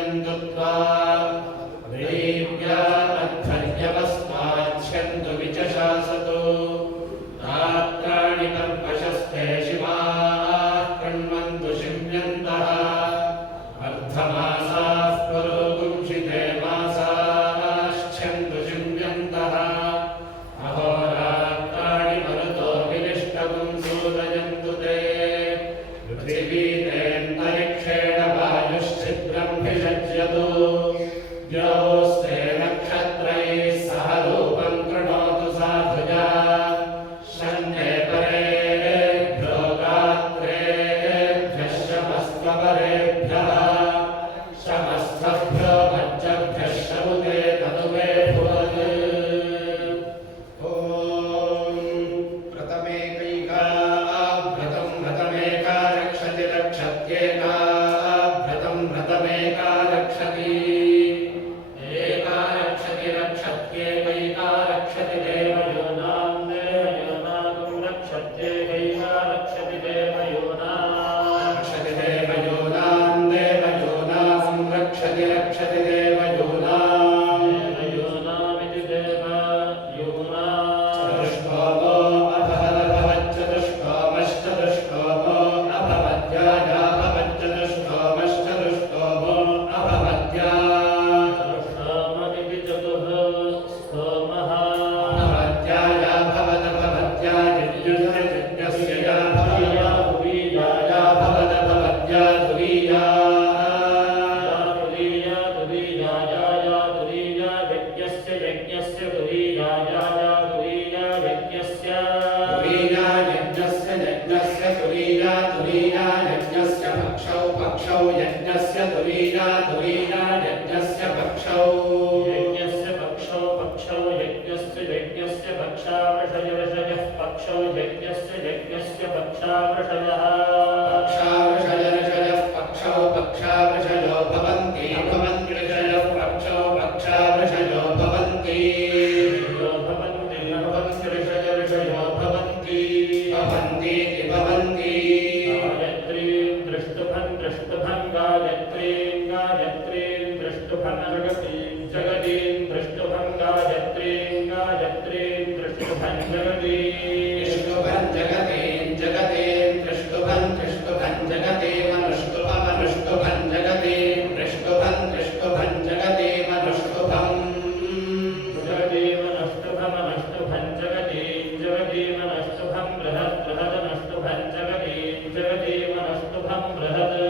यन्तु त्वा देव्या अद्धर्यवस्माच्छन्तु विचशासतो रात्राणि तर्पशस्ते शिवाः कृण्वन्तु शिम्यन्तः अर्धमासाः पुरोगुंशिते मासाश्छन्तु शिम्यन्तः अहोरात्राणि मरुतो विनिष्टं सूदयन्तु ते पृथिवीतेऽन्तरिक्षेण वायुश्छिद्रं भिषज्यतु योऽस्ते नक्षत्रैः सह रूपं कृणोतु साधुजा शन्ये परेभ्यो गात्रेभ्यः शमस्त्वपरेभ्यः शमस्तभ्यो मज्जभ्यः शमुते तनुवे भुवत् ॐ व्रतमेकैका व्रतमेका रक्षति रक्षत्येका व्रतमेका रक्षति एका रक्षति रक्षत्येकैका रक्षति देवयोनां देवयोनागं रक्षत्येकैका रक्षति देवयोनां रक्षति देवयोनां देवयोनागं रक्षति रक्षति देवयोनां देवयोनामिति देवयोनां चतुष्कोमो अभवच्चतुष्कोमश्चतुष्कोमो अभवद्याया भवच्चतुष्कोमश्चतुष्कोमो अभवद्या चतुष्कोममिति चतुःस्तोमः अभवद्याया भवदभवद्या यज्ञस्य या भवया भुवीयाया भवदभवद्या धुवीया पक्षौ यज्ञस्य तुरीया तुरीया यज्ञस्य पक्षौ यज्ञस्य पक्षौ पक्षौ यज्ञस्य पक्षावृषयः पक्षौ यज्ञस्य पक्षावृषयः पक्षावृषयः पक्षौ पक्षावृषयो भवन्ति भवन्ति ऋषयः पक्षौ पक्षावृषयो भवन्ति भवन्ति ऋषयो भवन्ति भवन्ति भवन्ति दृष्टुभं गायत्रीं दृष्टुभं जगतीं दृष्टुभं गायत्रीं दृष्टुभं जगतीं दृष्टुभं जगतीमनुष्टुभं जगतीं दृष्टुभं जगतीमनुष्टुभं जगतीमनुष्टुभं जगतीमनुष्टुभं बृहदनुष्टुभं जगतीमनुष्टुभं बृहत्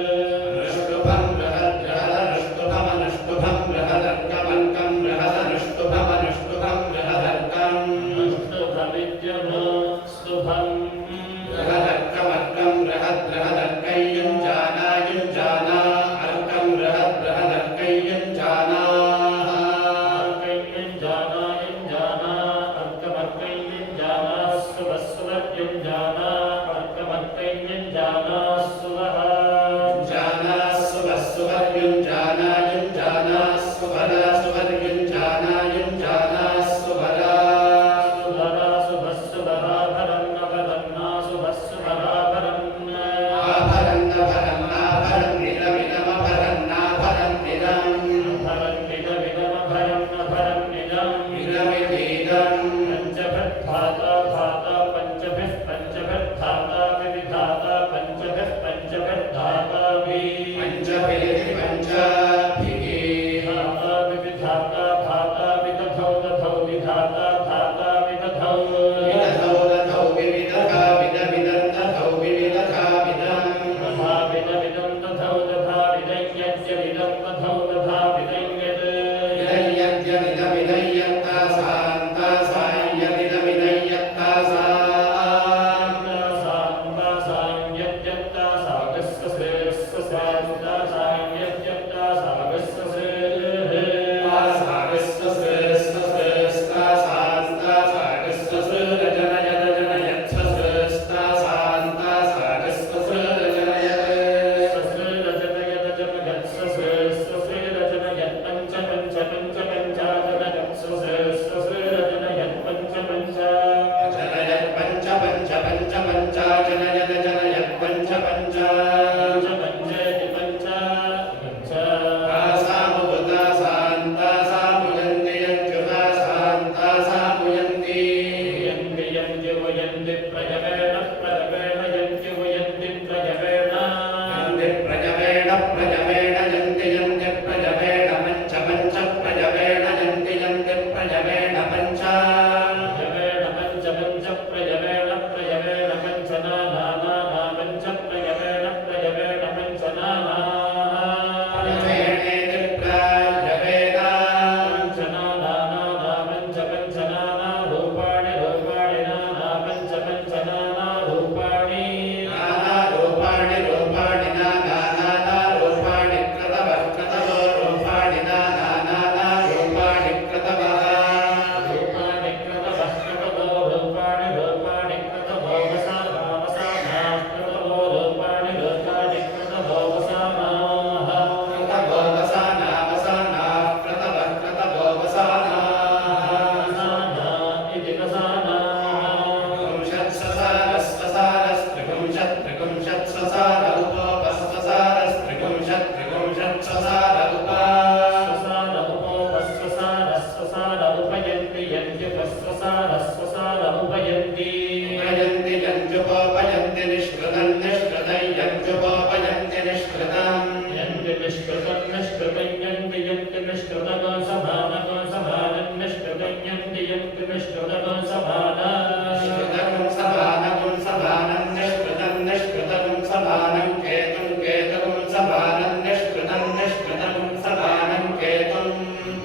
यन्ति निष्कृतं निष्कृतं यन्ति यन्ति निष्कृतको समानको समानं निष्कृतं यन्ति यन्ति निष्कृतको समाना निष्कृतं समानकं समानं निष्कृतं निष्कृतं समानं केतुं केतुं समानं निष्कृतं निष्कृतं समानं केतुं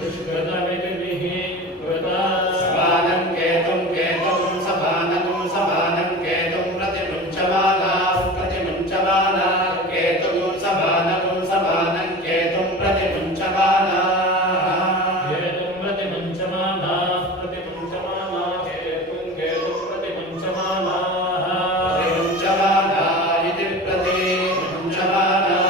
निष्कृतमिति कृता समानं केतुं केतुं समानकं समानं केतुं प्रतिमुञ्चमानाः प्रतिमुञ्चमानाः केतुं समानकं समानं केतुं प्रतिमुञ्चमानाः केतुं प्रतिमुञ्चमानाः प्रतिमुञ्चमानाः केतुं केतुं प्रतिमुञ्चमानाः प्रतिमुञ्चमानाः इति प्रतिमुञ्चमानाः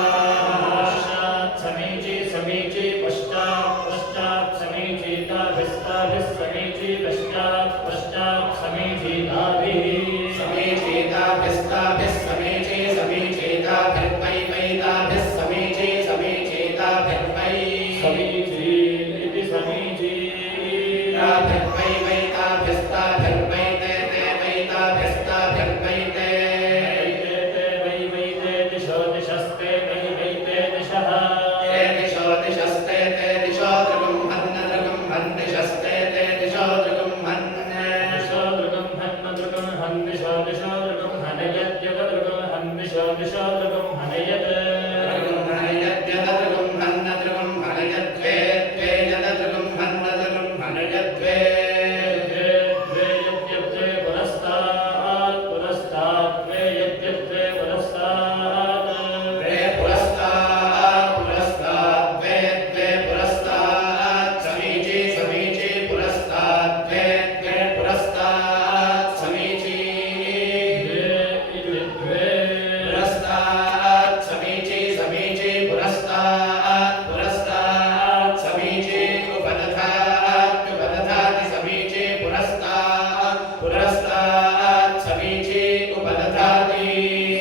पश्चात् समीची समीची पश्चात् पश्चात् समीचीताभिस्ताभिः समीची पश्चात् पश्चात् समीचीताभिः समीचीताभिस्ताभिः समीची समीचीताभिर्वैवैताभिः समीची समीचीताभिर्वै समीची इति समीची ताभिर्वैवैताभिस्ताभिर्वैते ते वैताभिस्ताभिर्वैते वैते वै वैते दिशो दिशस्ते वै वैते दिशः ते दिशो दिशस्ते ते दिशो दृगं हन् दिशस्ते ते दिशो दृगं हन् दिशो दृगं हन् दिशो दिशो दृगं हनयत् यद दृगं हन् दिशो दिशो दृगं हनयत् दृगं हनयत् यद दृगं हन् दृगं हनयत् द्वे द्वे यद दृगं हन् दृगं हनयत् द्वे द्वे द्वे यद्यद्वे पुरस्तात् पुरस्तात् द्वे यद्यद्वे पुरस्तात् द्वे पुरस्तात् पुरस्तात् द्वे द्वे पुरस्तात् समीची समीची पुरस्तात् द्वे द्वे पुरस्तात् समीची द्वे इति द्वे पुरस्तात् समीची समीची पुरस्तात् पुरस्तात् समीची उपदधात् उपदधाति समीची पुरस्तात् पुरस्तात् समीची उपदधाति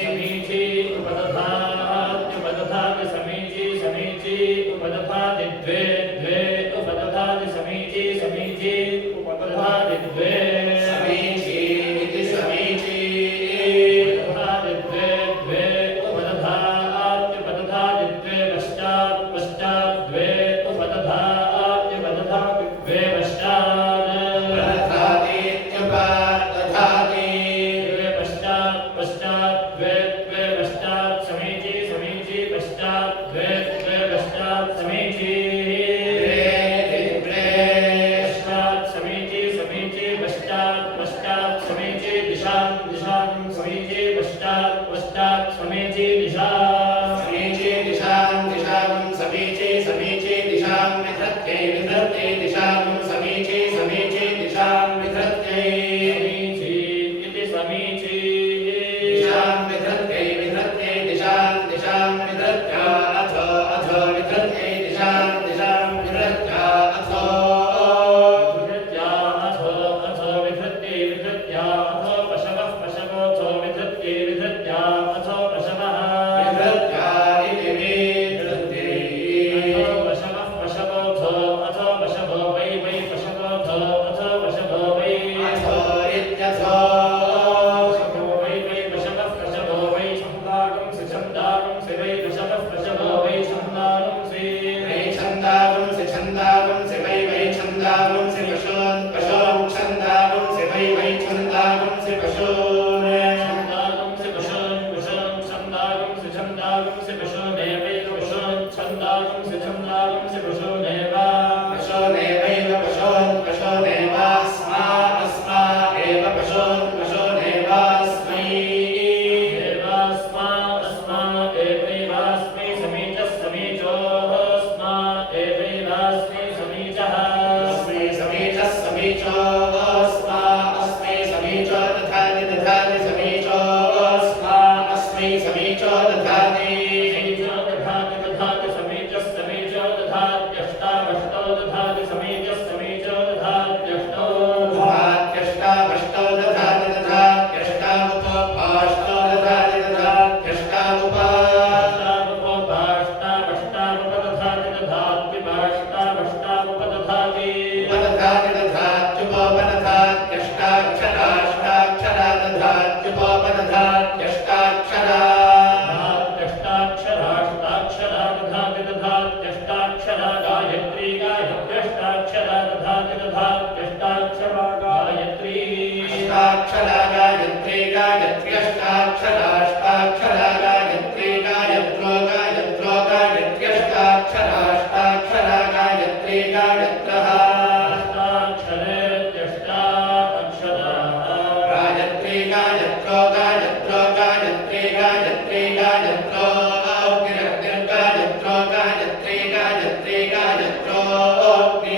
समीची उपदधात् उपदधाति समीची समीची उपदधाति द्वे द्वे उपदधाति समीची समीची उपदधाति द्वे समीची इति समीची उपदधाति द्वे द्वे उपदधात् उपदधाति द्वे पश्चात् पश्चात् द्वे उपदधात् उपदधाति द्वे पश्चात् प्रदधातीत्युपदधाति द्वे पश्चात् पश्चात् द्वे द्वे पश्चात् समीची समीची पश्चात् द्वे द्वे पश्चात् समीची द्वे पश्चात् समीची समीची पश्चात् पश्चात् समीची दिशां दिशां समीची पश्चात् पश्चात् समीची दिशां समीची दिशां दिशां समीची समीची दिशां विधत्ते विधत्ते दिशां समीची समीची दिशां विधत्ते समीची इति समीची दिशां विधत्ते विधत्ते दिशां दिशां विधत्या अथो अथो विधत्ते दिशां दिशां विधत्या अथो विधत्या अथो अथो विधत्ते विधत्या अथो पशवः पशवोऽथो विधत्ते विधत्या अथो पशवः विधत्या इति विधत्ते अथो पशवः पशवोऽथो अथो पशवो वै वै पशवोऽथो अथो पशवो वै अथो इत्यथो पशवो वै वै पशवः पशवो वै छन्दागं सि वै पशवः पशवो वै छन्दागं सि वै छन्दागं सि वै वै छन्दागं सि पशून् पशून् छन्दागं सि वै वै छन्दागं सि पशून् छन्दागं सि पशून् पशून् छन्दागं सि पशूनेवैव पशून् छन्दागं सि पशूनेव पशूनेवैव पशून् पशूनेवास्मा अस्मा एव पशून् पशूनेवास्मै एवास्मा अस्मा एवैवास्मै समीचः समीचोऽस्मा एवैवास्मै समीचः अस्मै समीचः समीचोऽस्मा अस्मै समीचो दधाति दधाति समीचोऽस्मा अस्मै समीचो दधाति समीचो दधाति दधाति समीचः समीचो दधात्यष्टावष्टौ दधाति समीचः समीचो दधात्यष्टौ दधात्यष्टावष्टौ दधाति दधात्यष्टावुपभाष्टौ दधाति दधात्यष्टावुपाष्टावष्टावष्टावुपदधाति दधात्युपाष्टावष्टावुपदधाति उपदधाति दधात्युपदधात्यष्टाक्षराष्टाक्षरा दधात्युपदधात्यष्टाक्षरा दधात्यष्टाक्षराष्टाक्षरा दधाति गायत्री गायत्रोऽग्नि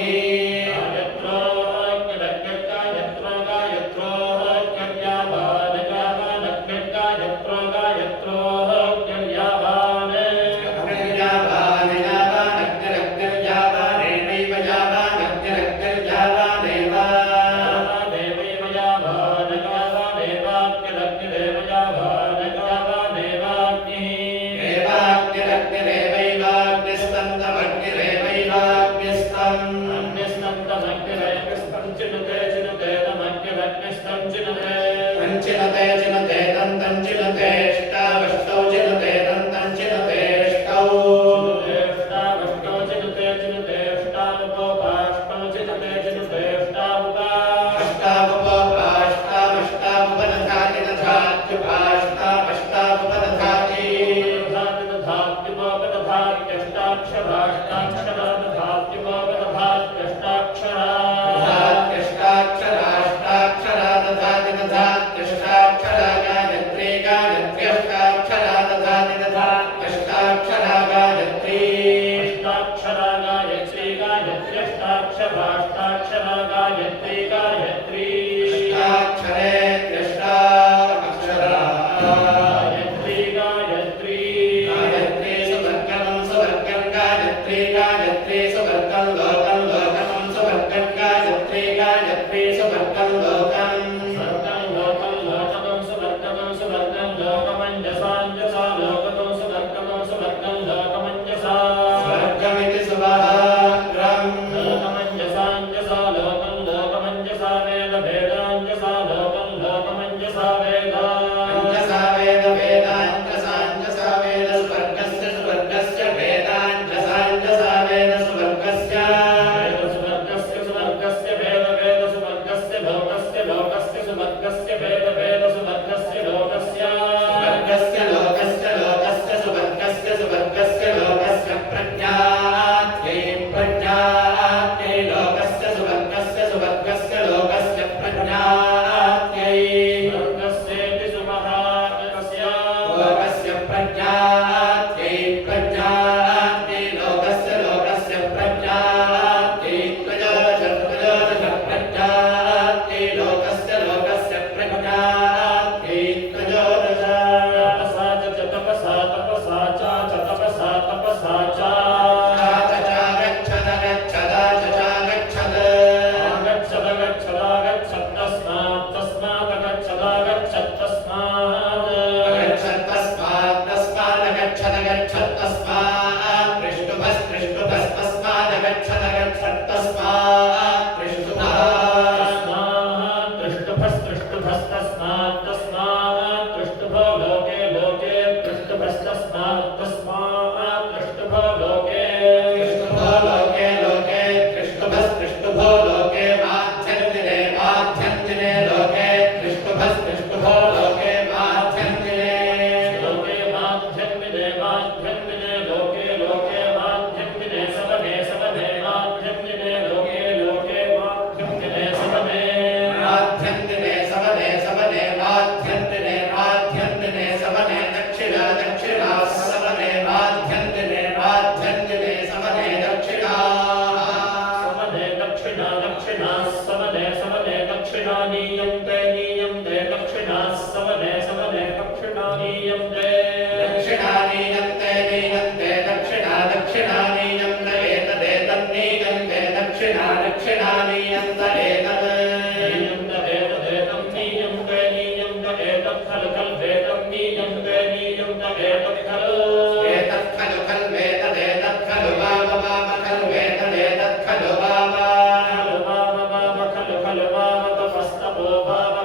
Baba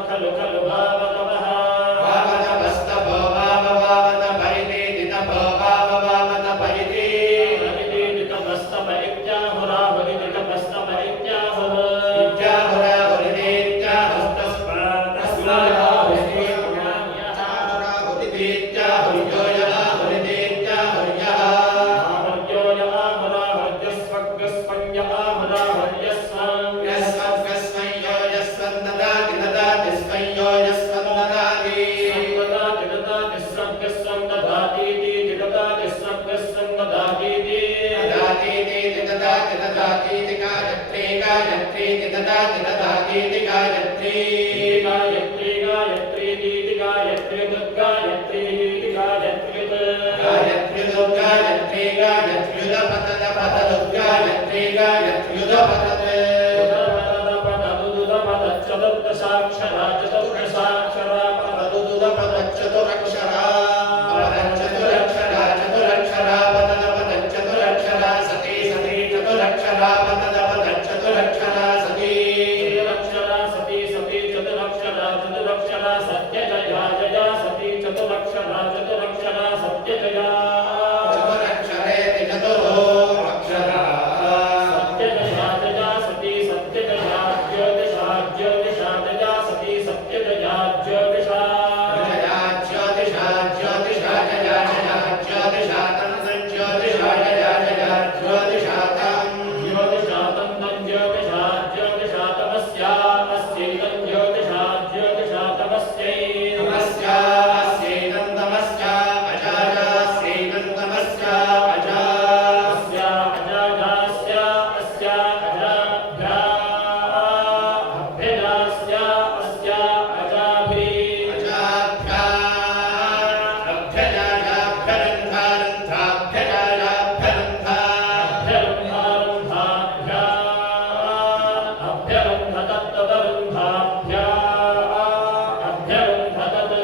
दीति गायत्री गायत्री गायत्री दीति गायत्री दुर्गायत्री दीति गायत्री गायत्र्युदगायत्री गायत्र्युदपतदपत दुर्गायत्री गायत्र्युदपतद चतुर्दशाक्षरा चतुर्दशाक्षरा पदुदपदचतुरक्षरा चतुरक्षरा पददपदचतुरक्षरा सती सती चतुरक्षरा पददपदचतुरक्षरा सती सती सती चतुरक्षरा चतुरक्षरा सत्यजया जया सती चतुरक्षरा चतुरक्षरा सत्यजया चतुरक्षरेति चतुरो अक्षरा सत्यजया जया सती सत्यजया ज्योतिषा ज्योतिषा जया सती सत्यजया ज्योतिषा जया ज्योतिषा ज्योतिषा जया जया ज्योतिषा तन्न ज्योतिषा जया जया ज्योतिषा तम् ज्योतिषा तन्नं ज्योतिषा ज्योतिषा तमस्या अस्यैनं ज्योतिषा ज्योतिषा तमस्यै तमस्या अस्यैनं तमस्या अजायास्यैनं तमस्या अजा अस्या अजाजास्य अस्या अजाभ्या अभ्यजास्य अस्या अजाभि अजाभ्या अभ्यजायाभ्यरन्धारन्धाभ्यजायाभ्यरन्धा अभ्यरन्धारन्धाभ्या अभ्यरन्धतत्तदरन्धाभ्या अभ्यरन्धतत्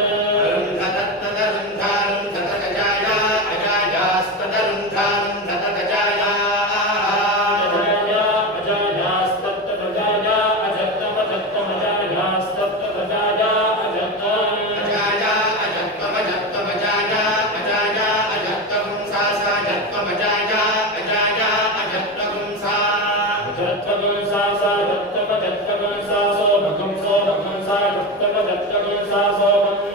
अरुन्धतत्तदरुन्धारन्धतगजाया अजायास्तदरुन्धारन्धतगजाया अजाया अजायास्तत्तदजाया अजत्तमजत्तमजायास्तत्तदजाया अजत्त अजाया अजत्वमजत्वमजाया अजाया अजत्वपुंसासा जत्वमजाया अजाया अजत्वपुंसा जत्तमंसा सा जत्तमजत्तमंसा सोमकंसो भकंसा जत्तमजत्तमंसा सोमम्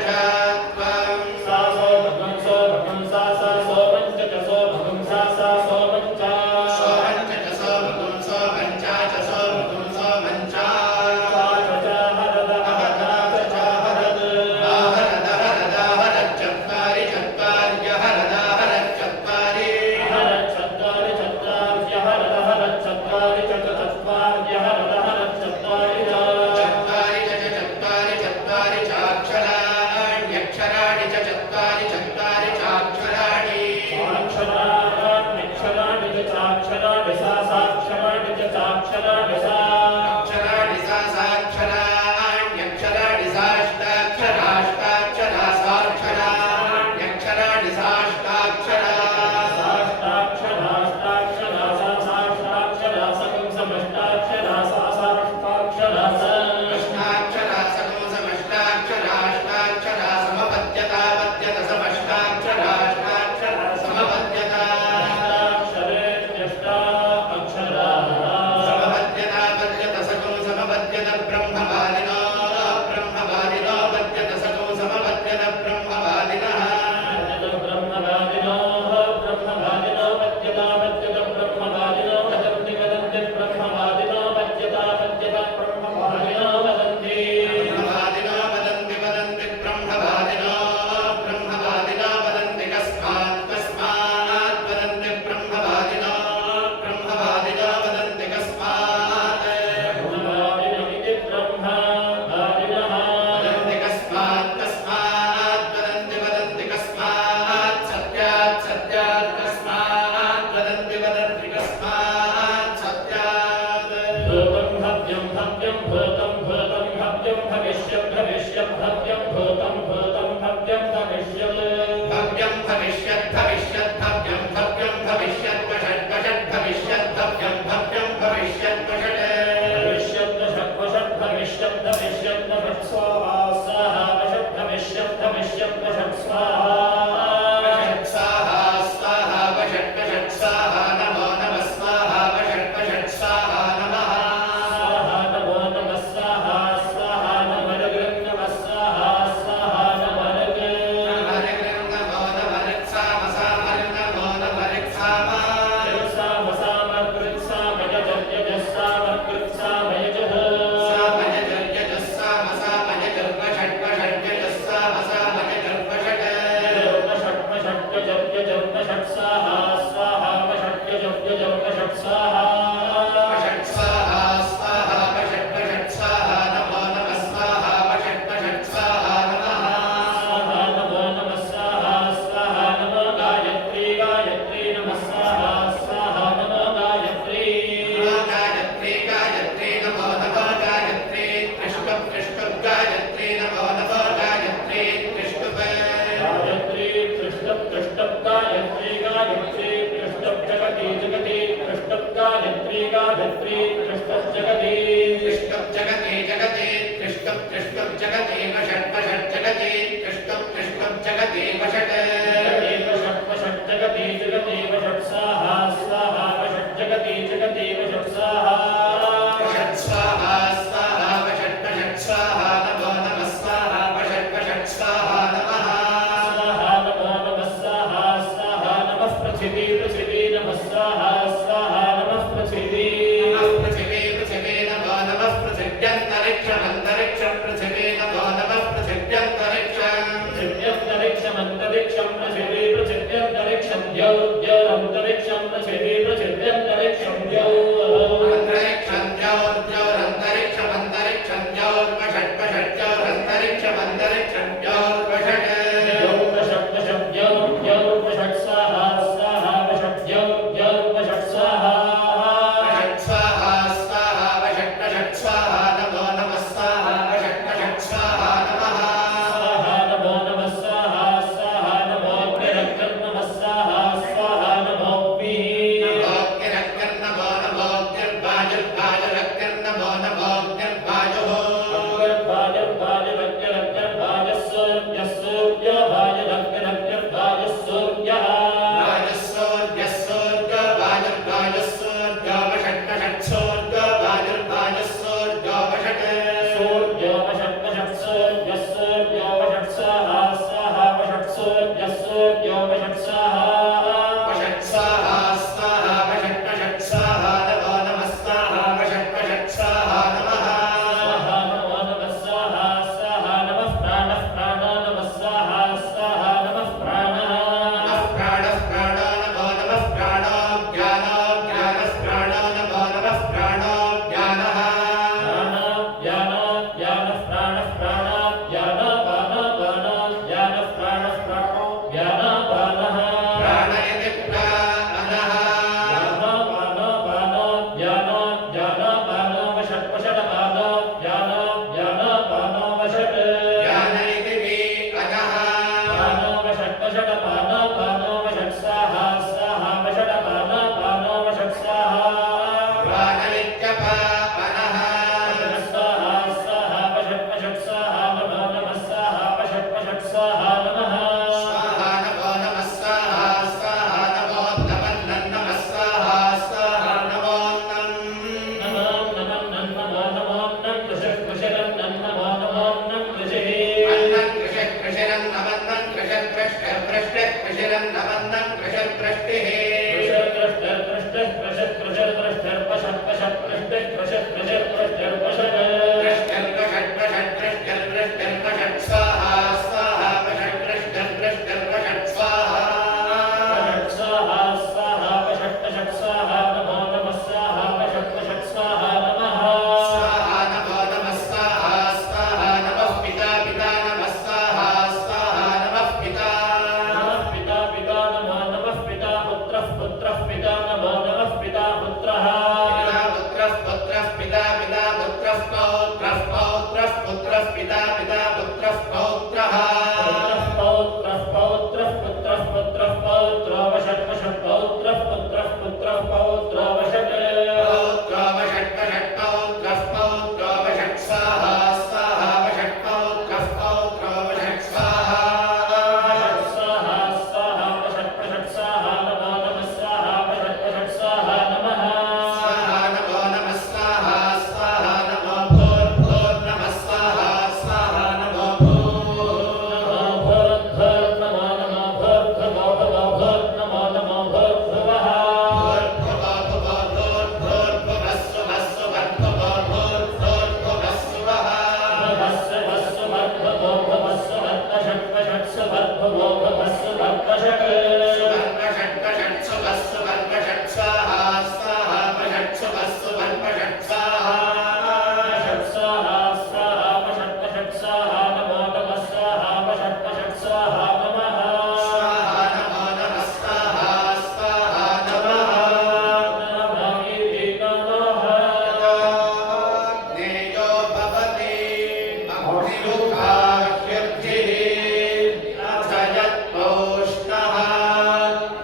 अजत्वमित्यजात्वम् सा सोमकंसो भकंसा सा सोमञ्च च सोमकंसा सा सोमञ्च सोमञ्च च सोमपुंसो मञ्चा च सोमपुंसो मञ्चा सा च च हरद अहदा च च हरद आहरदहरदाहरच्चत्वारि चत्वार्यहरदाहरच्चत्वारि हरच्छत्वारि चत्वार्यहरदहरच्छत्वारि च चत्वार्यहरदहरच्छत्वारि च चत्वारि च चत्वारि चत्वारि चाक्षराण्यक्षराणि च चत्वारि चत्वारि चाक्षराणि साक्षराण्यक्षराणि च चाक्षराणि सा साक्षराणि च चाक्षराणि सा अक्षराणि सा साक्षराण्यक्षराणि साष्टाक्षराष्टाक्षरा साक्षराण्यक्षराणि साष्टाक्षरा साष्टाक्षराष्टाक्षरा सा साष्टाक्षरा सकंसमष्टाक्षरा सा साष्टाक्षरा सा अष्टाक्षरा समूसमष्टाक्षराष्टाक्षरा समपद्यता पद्यत समष्टाक्षराष्टाक्षरा समपद्यता अष्टाक्षरेत्यष्टा अक्षराः समपद्यता पद्यत सकं समपद्यत ब्रह्मवादिनो ब्रह्मवादिनो पद्यत सकं समपद्यत ब्रह्मवादिनः ब्रह्मवादिनो ब्रह्मवादिनो पद्यता पद्यत ब्रह्मवादिनो वदन्ति वदन्ति ब्रह्मवादिनो पद्यता पद्यत ब्रह्मवादिनो वदन्ति ब्रह्मवादिनो वदन्ति वदन्ति ब्रह्मवादिनो ब्रह्मवादिनो वदन्ति कस्मात् कस्मात् वदन्ति ब्रह्मवादिनो ब्रह्मवादिनो वदन्ति कस्मात् ब्रह्मवादिनो इति ब्रह्मवादिनः वदन्ति कस्मात् कस्मात् वदन्ति कस्मात् सत्यात् सत्यात् कस्मात् वदन्ति कस्मात् सत्यात् भूतं भव्यं भव्यं भूतं भूतं भव्यं भविष्यत् भविष्यत् भव्यं भूतं भूतं भव्यं भविष्यत् भव्यं भविष्यत् भविष्यत् भव्यं भव्यं भविष्यत् वषट् वषट् भविष्यत् भव्यं भव्यं भविष्यत् वषट् भविष्यत् वषट् भविष्यत् भविष्यत् वषट् स्वाहा स्वाहा वषट् भविष्यत् भविष्यत् वषट् स्वाहा वषट् स्वाहा स्वाहा वषट् वषट् स्वाहा नमो नमः स्वाहा वषट् वषट् स्वाहा नमः स्वाहा नमो नमः स्वाहा स्वाहा नमः स्वाहा स्वाहा नमः नमो नमः साम साम नमो नमः साम स्वाहा स्वाहा नमः पृथिवी नमः पृथिवी पृथिवी नमो नमः पृथिव्यन्तरिक्षमन्तरिक्षं पृथिवी नमो नमः पृथिव्यन्तरिक्षम् पृथिव्यन्तरिक्षमन्तरिक्षं पृथिवी पृथिव्यन्तरिक्षं द्यौ द्यौरन्तरिक्षं पृथिवी पृथिव्यन्तरिक्षं द्यौ अन्तरिक्षं द्यौरन्तरिक्षमन्तरिक्षं द्यौर्वषट्वषट्द्यौरन्तरिक्षमन्तरिक्षं द्यौर्वषट्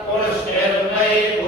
पुष्टिर्मयि